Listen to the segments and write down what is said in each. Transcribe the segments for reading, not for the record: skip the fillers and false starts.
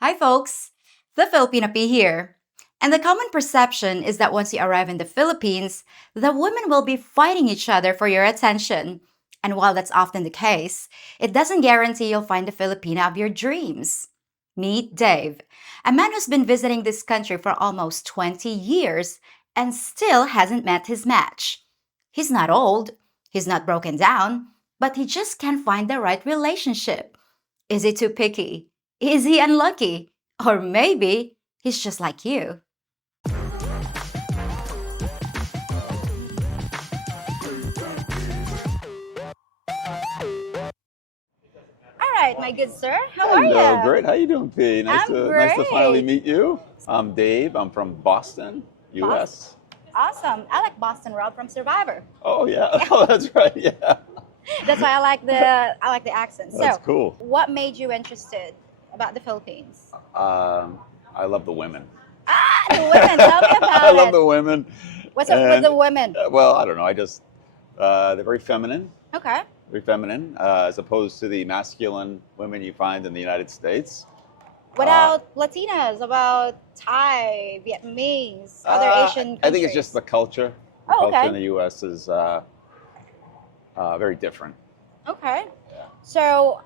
Hi, folks. The Filipino P here. And the common perception is that once you arrive in the Philippines, the women will be fighting each other for your attention. And while that's often the case, it doesn't guarantee you'll find the Filipina of your dreams. Meet Dave, a man who's been visiting this country for almost 20 years and still hasn't met his match. He's not old, he's not broken down, but he just can't find the right relationship. Is he too picky? Is he unlucky? Or maybe he's just like you. All right, my good sir. How are Hello, you? great. How you doing, P? I'm Nice to finally great. meet you. I'm Dave. I'm from Boston, Boston. U.S. Awesome. I like Boston Rob from Survivor. Oh yeah, oh that's right. Yeah, That's why I like the accent. that's So, cool. what made you interested about the Philippines? I love the women. Ah, the women. Tell me I about love it. the women, What's up with and the women? well, I don't know. I just they're Okay. very feminine, as opposed to the masculine women you find in the United States. What Uh, about Latinas? About Thai, Vietnamese, other Asian I think it's countries? just the culture. The Oh, culture okay. in the U.S. is very different. Okay. Yeah. So,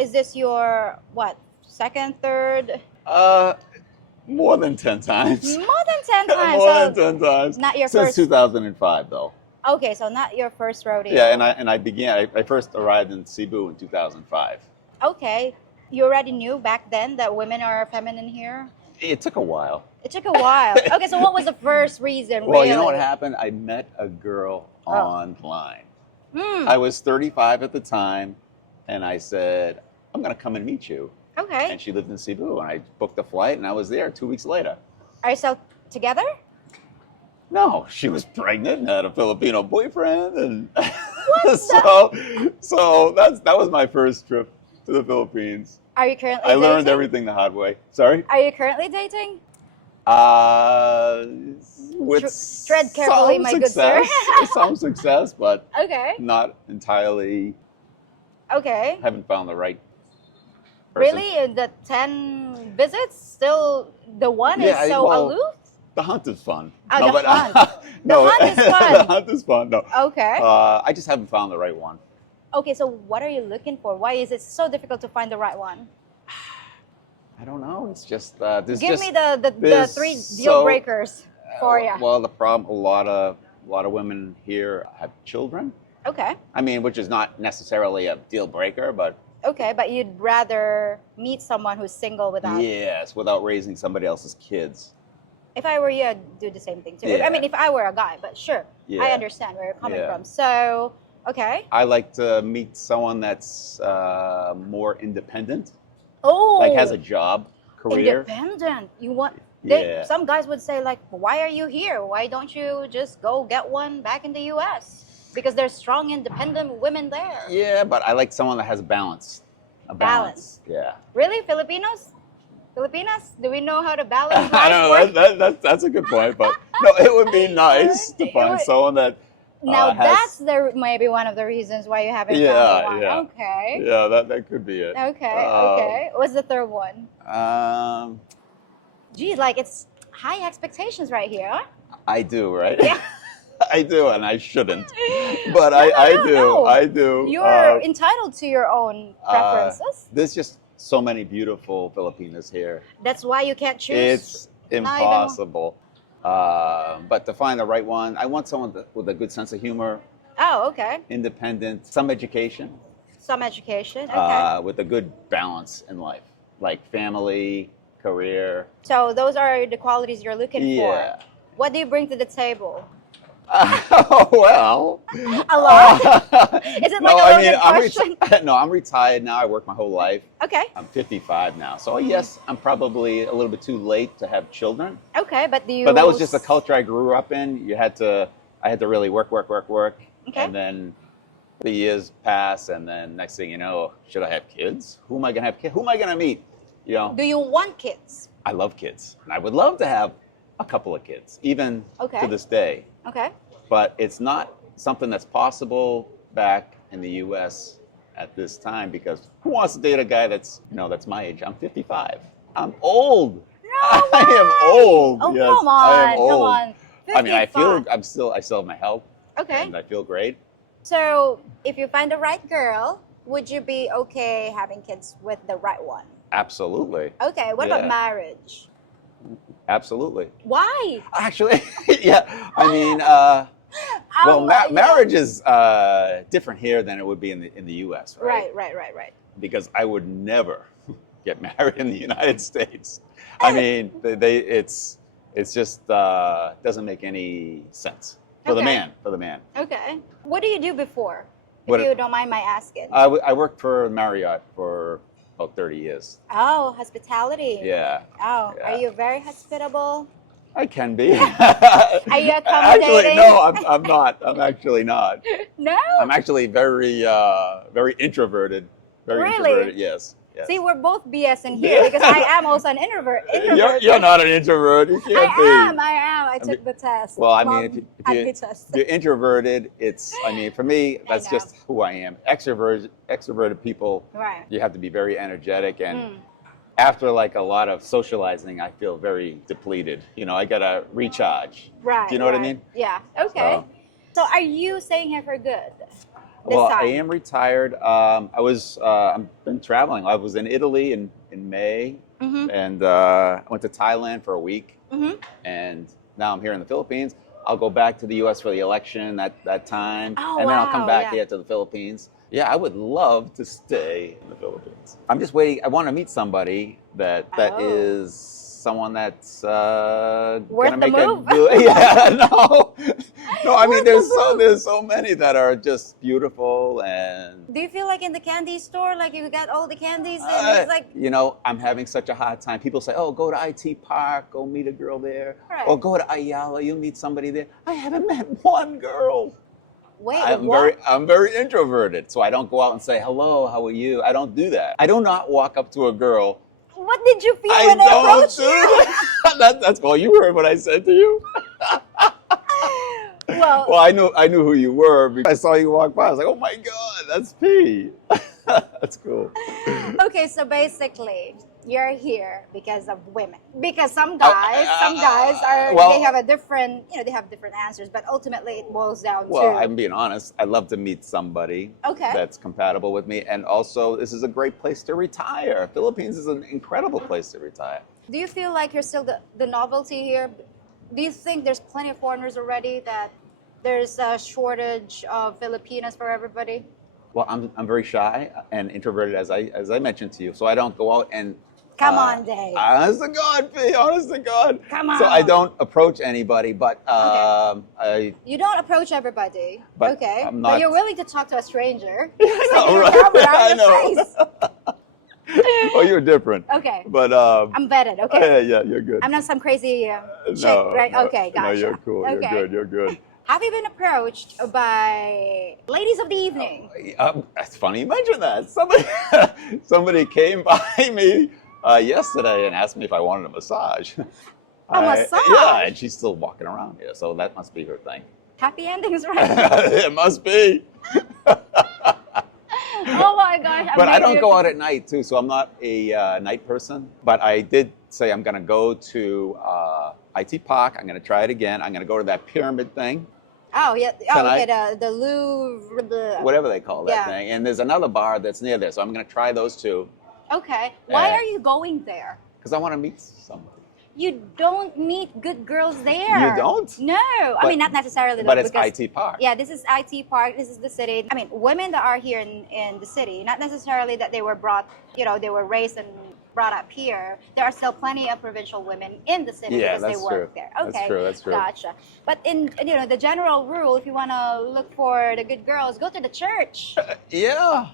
is this your what? Second, third? Uh, More than 10 times. More than 10 times. More than So, 10 times. not your Since first. 2005, though. Okay, so not your first Yeah, rodeo. I first arrived in Cebu in 2005. Okay. You already knew back then that women are feminine here? It took a while. It took a while. Okay, so what was the first reason, Well, you know what really? happened? I met a girl Oh. online. Hmm. I was 35 at the time, and I said, I'm going to come and meet you. Okay. And she lived in Cebu, and I booked a flight, and I was there 2 weeks later. Are you still together? No, she was pregnant and had a Filipino boyfriend, and What the? that was my first trip to the Philippines. Are you currently I learned dating? everything the hard way. Sorry. Are you currently dating? Uh, with Tread carefully, some my good sir. success, some success, but Okay. not entirely. Okay. Haven't found the right person. Really? In the 10 visits, still the one is Yeah, so well, aloof? the hunt is fun. Oh, No, the but hunt. no, The hunt is the fun. hunt is fun. No, Okay. I just haven't found the right one. Okay, so what are you looking for? Why is it so difficult to find the right one? I don't know. It's just there's Give just me the there's three deal breakers for you. well, the problem, a lot of women here have children. Okay. I mean, which is not necessarily a deal breaker, but Okay, but you'd rather meet someone who's single without. yes, without raising somebody else's kids. If I were you, I'd do the same thing too. I Yeah. mean, if I were a guy, but sure, Yeah. I understand where you're coming Yeah. from. So, okay. I like to meet someone that's more independent, Oh, like has a job, career. independent. You want? Yeah. Some guys would say like, "Why are you here? Why don't you just go get one back in the U.S.?" Because there's strong, independent women there. Yeah, but I like someone that has a balance. A balance. Yeah. Really, Filipinos? Filipinas? Do we know how to balance I life? don't Work? know. That's a good point, but no, it would be nice to It find would- someone that Now has. that's maybe one of the reasons why you haven't Yeah, found the one. yeah. Okay. Yeah, that could be it. Okay. Okay. What's the third one? Um, Geez, like it's high expectations right here. Huh? I do, right? Yeah. I do, and I shouldn't, but No, I no, do. no. I do. You're entitled to your own preferences. There's just so many beautiful Filipinas here. That's why you can't choose. It's Not even- impossible. But to find the right one, I want someone with a good sense of humor, Oh, okay. independent, some education, Some education. Okay. with a good balance in life, like family, career. So those are the qualities you're looking Yeah. for. What do you bring to the table? Well, A lot? Is it like a loaded question? no, I'm retired now. I worked my whole life. Okay. I'm 55 now. So yes, I'm probably a little bit too late to have children. Okay, but do you? But that was just the culture I grew up in. I had to really work. Okay. And then the years pass, and then next thing you know, should I have kids? Who am I gonna have kids? Who am I gonna meet? You know, Do you want kids? I love kids, and I would love to have a couple of kids, even Okay. to this day. Okay. But it's not something that's possible back in the U.S. at this time, because who wants to date a guy that's that's my age? I'm 55. I'm old. No I am way! old. Oh, Yes, come I am on, come old. on. I mean, I feel 55. I still have my health, Okay. and I feel great. So, if you find the right girl, would you be okay having kids with the right one? Absolutely. Okay, what about Yeah. marriage? Absolutely. Why? Actually, yeah. I mean, well, Yeah. marriage is different here than it would be in the U.S. Right? Right. Because I would never get married in the United States. I mean, it's just doesn't make any sense for the Okay. man. For the man. Okay. What do you do before? If What you don't mind my asking. I worked for Marriott for about 30 years. Oh, hospitality. Yeah. Oh, Yeah. are you very hospitable? I can be. Are you Actually, accommodating? no, I'm not. I'm actually not. No. I'm actually very introverted. Very Really? introverted. Yes. Yes. See, we're both BS in here because I am also an introvert. You're not an introvert. You can't be. I am. I took the test. Well, I Mom mean, had me test. if you're introverted, I mean, for me, that's know. just who I am. Extroverted people, Right. you have to be very energetic. And Mm. after like a lot of socializing, I feel very depleted. You know, I got to recharge. Right. Do you know what I mean? Yeah. Okay. So, are you staying here for good? This Well, time? I am retired. I've been traveling. I was in Italy in May, Mm-hmm. and I went to Thailand for a week, Mm-hmm. and now I'm here in the Philippines. I'll go back to the U.S. for the election that time, Oh, and then I'll come wow, back yeah. here to the Philippines. Yeah, I would love to stay in the Philippines. I'm just waiting. I want to meet somebody that Oh. is someone that's Worth gonna the make move? it. Yeah, no. I mean, Worth the move. there's so many that are just beautiful, and Do you feel like in the candy store, like you got all the candies and it's like, you know, I'm having such a hard time. People say, "Oh, go to IT Park, go meet a girl there," Right. or "Go to Ayala, you'll meet somebody there." I haven't met one girl. wait, I'm what? very introverted, so I don't go out and say, "Hello, how are you?" I don't do that. I do not walk up to a girl. What did you feel I when I don't approached do you? that. That's well, you heard what I said to you. Well, Well, I knew who you were because I saw you walk by. I was like, "Oh my God, that's P." That's cool. okay, so basically, you're here because of women. Because some guys are well- they have a different, they have different answers, but ultimately it boils down Well, to I'm being honest. I'd love to meet somebody Okay. that's compatible with me, and also this is a great place to retire. Philippines is an incredible place to retire. Do you feel like you're still the novelty here? Do you think there's plenty of foreigners already that there's a shortage of Filipinos for everybody? Well, I'm very shy and introverted, as I mentioned to you, so I don't go out and. Come on, Dave. Honest to God, P. Honest to God. Come So I on. don't approach anybody, but You don't approach everybody, But okay? I'm But not- you're willing to talk to a stranger. I know, Sticking your right? camera out I in your know. face. Oh, you're different. Okay. But I'm vetted, okay? yeah, you're good. I'm not some crazy chick, No, right? no, Okay, gotcha. No, you're cool. Okay. You're good. You're good. Have you been approached by ladies of the evening? It's funny you mentioned that. Somebody came by me yesterday and asked me if I wanted a massage. A massage? Yeah, and she's still walking around here, so that must be her thing. Happy endings, right? It must be. Oh my gosh. But I don't amazing. go out at night too, so I'm not a night person. But I did say I'm going to go to IT Park. I'm going to try it again. I'm going to go to that pyramid thing, Oh, yeah. Oh, Tonight? okay, the Louvre. whatever they call that Yeah. thing. And there's another bar that's near there, so I'm going to try those two Okay. Why Yeah. are you going there? because I want to meet somebody. You don't meet good girls there. You don't? No. I But- mean, not necessarily. But though, it's because, IT Park. Yeah, this is IT Park. This is the city. I mean, women that are here in the city, not necessarily that they were they were raised and brought up here. There are still plenty of provincial women in the city Yeah, because they that's work true. there. That's Okay, true, that's true. Gotcha. But in the general rule, if you want to look for the good girls, go to the church. Yeah.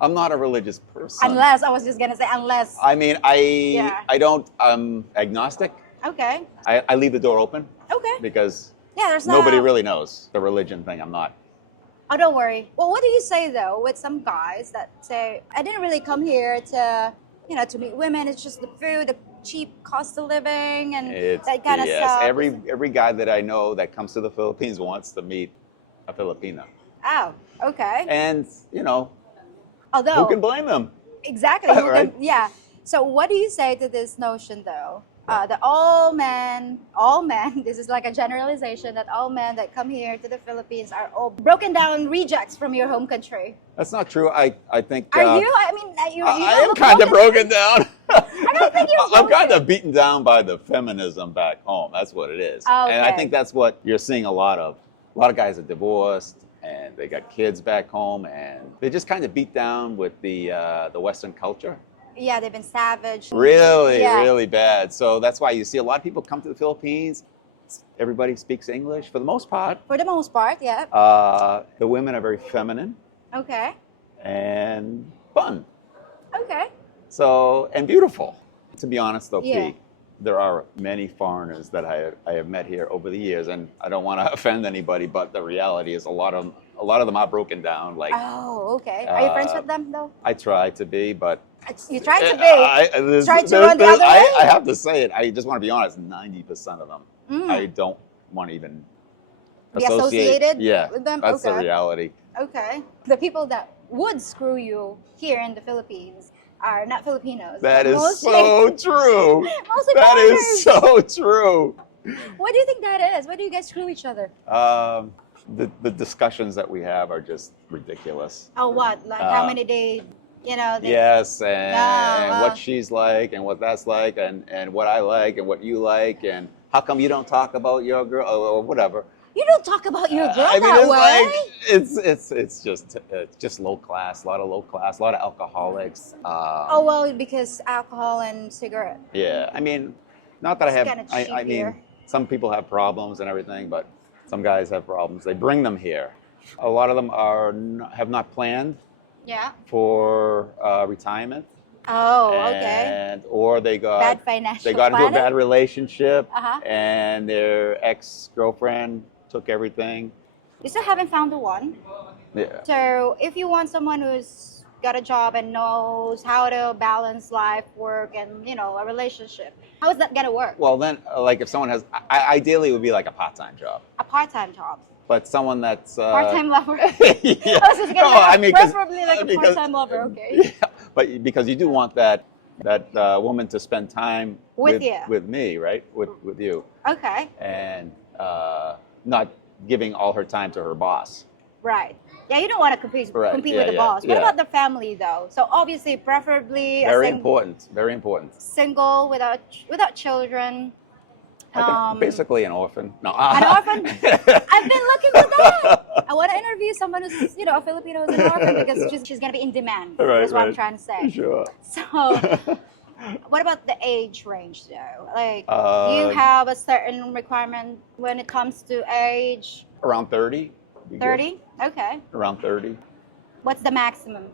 I'm not a religious person. Unless I was just gonna say unless. I mean, Yeah. I don't. I'm agnostic. Okay. I leave the door open Okay. because Yeah, there's nobody not. really knows the religion thing. I'm not. Oh, don't worry. Well, what do you say though with some guys that say, I didn't really come here to meet women. It's just the food, the cheap cost of living, and that kind of yes. stuff. Every guy that I know that comes to the Philippines wants to meet a Filipina, Oh, okay. and who Although, can blame them? exactly. Right. Yeah. So what do you say to this notion though? That all men, this is like a generalization that all men that come here to the Philippines are all broken down rejects from your home country. That's not true. I think Are you? I mean, you I don't am look kind of broken broken. down. I don't think you're I'm kind broken. of beaten down by the feminism back home. That's what it is. And I Okay. think that's what you're seeing a lot of. A lot of guys are divorced and they got kids back home, and they're just kind of beat down with the Western culture. Yeah, they've been savage. Really, Yeah. really bad. So that's why you see a lot of people come to the Philippines. Everybody speaks English for the most part. For the most part, yeah. The women are very feminine Okay. and fun. Okay. So, and beautiful. To be honest, though, Yeah. P, there are many foreigners that I have met here over the years, and I don't want to offend anybody, but the reality is a lot of them are broken down. Like, Oh, okay. Are you friends with them though? I try to be, but You tried to be. Try to run the other way? I have to say it. I just want to be honest. 90% of them, I don't want to even Be associated Yeah, with them? that's the Okay. reality. Okay. The people that would screw you here in the Philippines are not Filipinos. That but is mostly, so true. mostly That foreigners. is so true. What do you think that is? Why do you guys screw each other? The discussions that we have are just ridiculous. Oh, what? Like how many they, they, Yes, Yeah, and what she's like, and what that's like, and what I like, and what you like, and how come you don't talk about your girl or whatever. you don't talk about your girl I mean, that it's way. like it's just low class, a lot of low class, a lot of alcoholics. Oh, well, because alcohol and cigarette. Yeah, I mean, not that I It's have. kinda cheap I mean, here. some people have problems and everything, but some guys have problems. They bring them here. A lot of them have not planned Yeah. for retirement. Oh, okay. And or they Bad financial they got into a planning? bad relationship, Uh-huh. and their ex-girlfriend took everything. You still haven't found the one. Yeah. So if you want someone who's got a job and knows how to balance life, work, and a relationship, how is that gonna work? Well, then, like if someone has, ideally it would be like a part-time job, A part-time job, but someone that's part-time lover. yeah. I was just gonna No, ask, I mean, 'cause- preferably like a because- part-time lover. Okay. Yeah, but because you do want that woman to spend time With you. with me, right? With you, Okay. and not giving all her time to her boss. Right. Yeah, you don't want to compete Right. with Yeah, the yeah, boss. What yeah. about the family though? So obviously, preferably Very important. Very important. single without children. Basically an orphan. No. An orphan? I've been looking for that. I want to interview someone who's, a Filipino who's an orphan because she's going to be in demand. Right, That's what I'm right. trying to say. Sure. So, what about the age range though? Like, Uh, you have a certain requirement when it comes to age? Around 30. Be good. 30? Okay. Around 30. What's the maximum?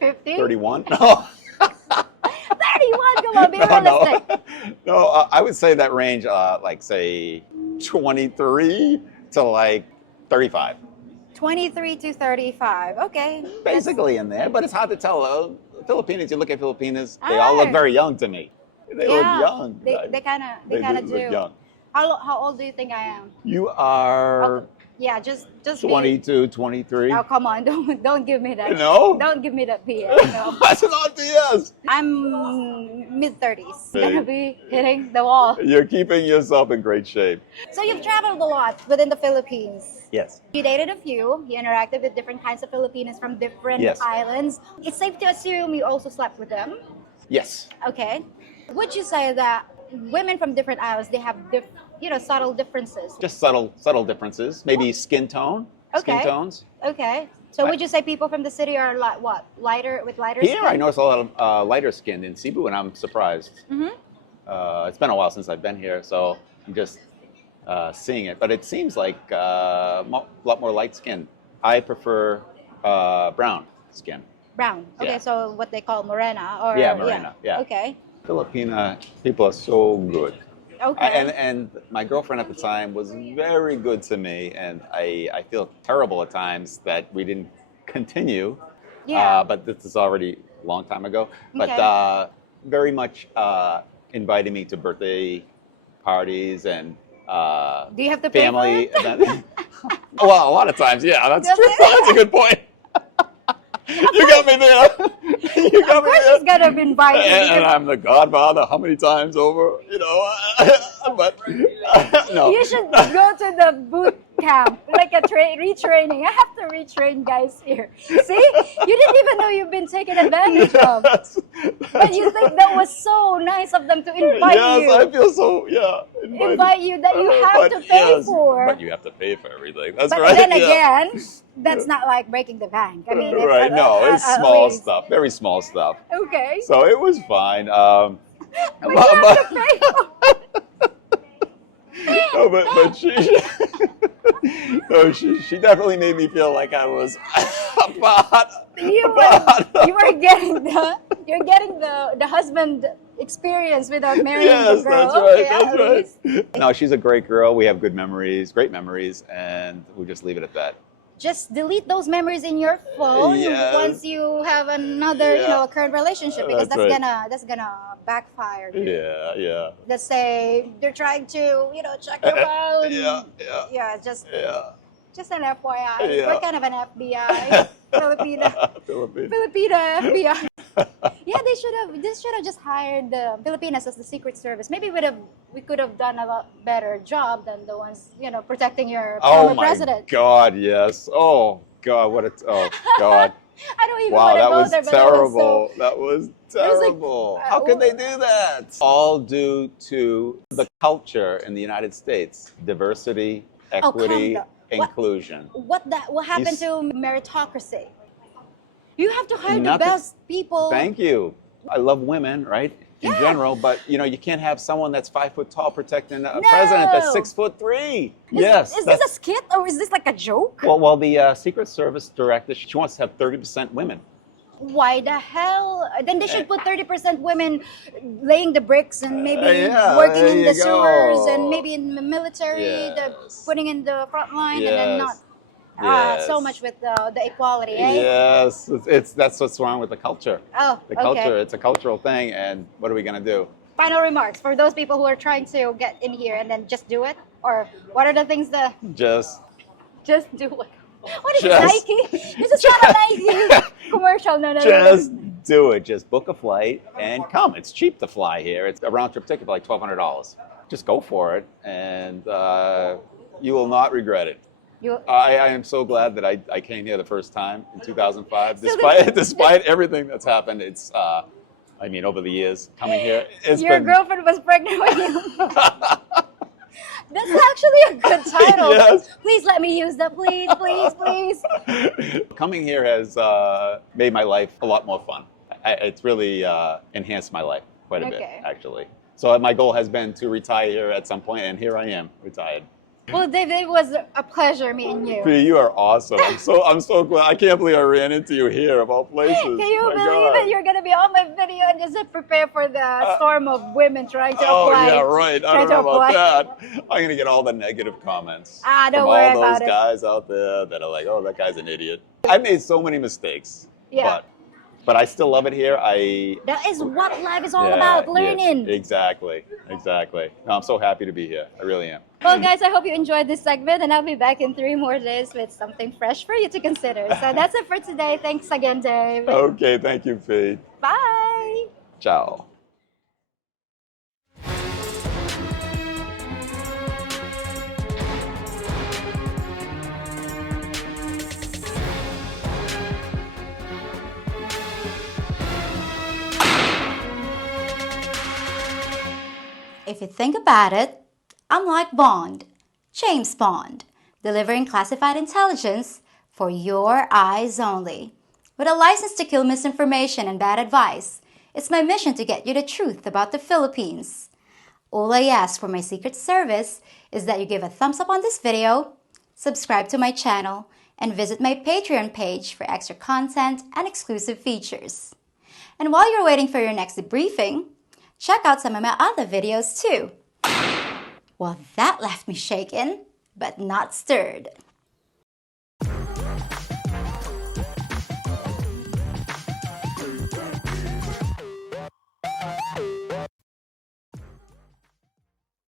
50? 31. No. 31, come on, be No, realistic. no. I would say that range, like say 23 to like 35. 23 to 35. Okay. That's- Basically in there, but it's hard to tell. Filipinos, you look at Filipinas, they all look Alright. very young to me. They look young. They kind of look do. young. How old do you think I am? You are Okay. Yeah, just 22, 23. Oh, come on, don't give me that. No? Don't give me that BS. No. That's not BS. I'm mid-30s. Hey. Gonna be hitting the wall. You're keeping yourself in great shape. So you've traveled a lot within the Philippines. Yes. You dated a few. You interacted with different kinds of Filipinos from different Yes. islands. It's safe to assume you also slept with them. Yes. Okay. Would you say that women from different islands, they have subtle differences? Just subtle differences. Maybe skin tone. Skin Okay. tones. Okay. So would you say people from the city are like what? Lighter Here, skin? I notice a lot of lighter skin in Cebu, and I'm surprised. Mhm. It's been a while since I've been here, so I'm just seeing it. But it seems like a lot more light skin. I prefer brown skin. Brown. Okay, Yeah. so what they call morena or Yeah, morena, yeah. Okay. Filipina people are so good. Okay. And my girlfriend at the time was very good to me, and I feel terrible at times that we didn't continue. Yeah. But this is already a long time ago. But Okay. very much invited me to birthday parties and Do you have to pay for family it? events. Well, a lot of times, yeah, that's Does true. it? That's a good point. You got me there. You Of got me course, there. she's gonna invite you And because I'm the godfather how many times over, you know? But no. you should go to the boot camp, like a retraining. I have to retrain guys here. See, you didn't even know you've been taken advantage of. That's But you think that was so nice of them to invite yes, you. I feel so, yeah. Invite you that you have But to pay yes, for. But you have to pay for everything. That's But right. then yeah. again, that's not like breaking the bank. I mean, it's Right, no, it's at small least. stuff, very small stuff. Okay. So it was fine. But you have to pay for no, but she, no, she definitely made me feel like I was you were getting the husband experience without marrying the Yes, girl. that's right. Okay, at least. That's right. No, she's a great girl. We have good memories, great memories, and we'll just leave it at that. Just delete those memories in your phone Yes. once you have another, Yeah. current relationship, because That's right. that's gonna backfire. Yeah, yeah. Let's say they're trying to, check your phone. Yeah, yeah, Yeah, just yeah. an FYI. Yeah. We're kind of an FBI, Philippines. Filipina FBI. Yeah, this should have just hired the Filipinas as the Secret Service. Maybe we could have done a lot better job than the ones, protecting your Oh former my president. God, yes. Oh God, oh God. I don't even Wow, want to that go was there, but terrible. That was like, terrible. How could they do that? All due to the culture in the United States: diversity, equity, calm down. inclusion. What happened to meritocracy? You have to hire the Nothing. best people. Thank you. I love women, right? In Yeah. general, but you can't have someone that's 5 foot tall protecting a No. president that's 6'3". Yes. Is this a skit or is this like a joke? Well, the Secret Service director, she wants to have 30% women. Why the hell? Then they should put 30% women laying the bricks and maybe Yeah, working there in you the sewers go. and maybe in the military, Yes. putting in the front line, and then not Yes. so much with the equality, eh? Yes, that's what's wrong with the culture. Oh, The okay. culture, it's a cultural thing, and what are we gonna do? Final remarks for those people who are trying to get in here and then just do it? Or what are the things that Just just do it? What is Just- it, Nike? This is not a Nike commercial. No. just do it. Just book a flight and come. It's cheap to fly here. It's a round trip ticket for like $1,200. Just go for it, and you will not regret it. I am so glad that I came here the first time in 2005. Despite everything that's happened, it's over the years coming here, it's Your been girlfriend was pregnant with you. That's actually a good title. Yes. Please let me use that, please. Coming here has made my life a lot more fun. It's really enhanced my life quite a bit, Okay. actually. So my goal has been to retire here at some point, and here I am, retired. Well, Dave, it was a pleasure meeting you. P, you are awesome. I'm so glad. I can't believe I ran into you here of all places. Can you My believe God. it? You're going to be on my video and just prepare for the storm of women trying to Oh apply. yeah, right. I Trying don't know to about apply. that. I'm gonna get all the negative comments Don't from worry all about those it. guys out there that are like, "Oh, that guy's an idiot." I made so many mistakes. Yeah. But I still love it here. That is what life is all Yeah, about, yes, learning. exactly. No, I'm so happy to be here. I really am. Well, guys, I hope you enjoyed this segment, and I'll be back in 3 more days with something fresh for you to consider. So that's it for today. Thanks again, Dave. Okay, thank you, Fee. Bye. Ciao. If you think about it, I'm like Bond, James Bond, delivering classified intelligence for your eyes only. With a license to kill misinformation and bad advice, it's my mission to get you the truth about the Philippines. All I ask for my Secret Service is that you give a thumbs up on this video, subscribe to my channel, and visit my Patreon page for extra content and exclusive features. And while you're waiting for your next debriefing, check out some of my other videos too. Well, that left me shaken, but not stirred.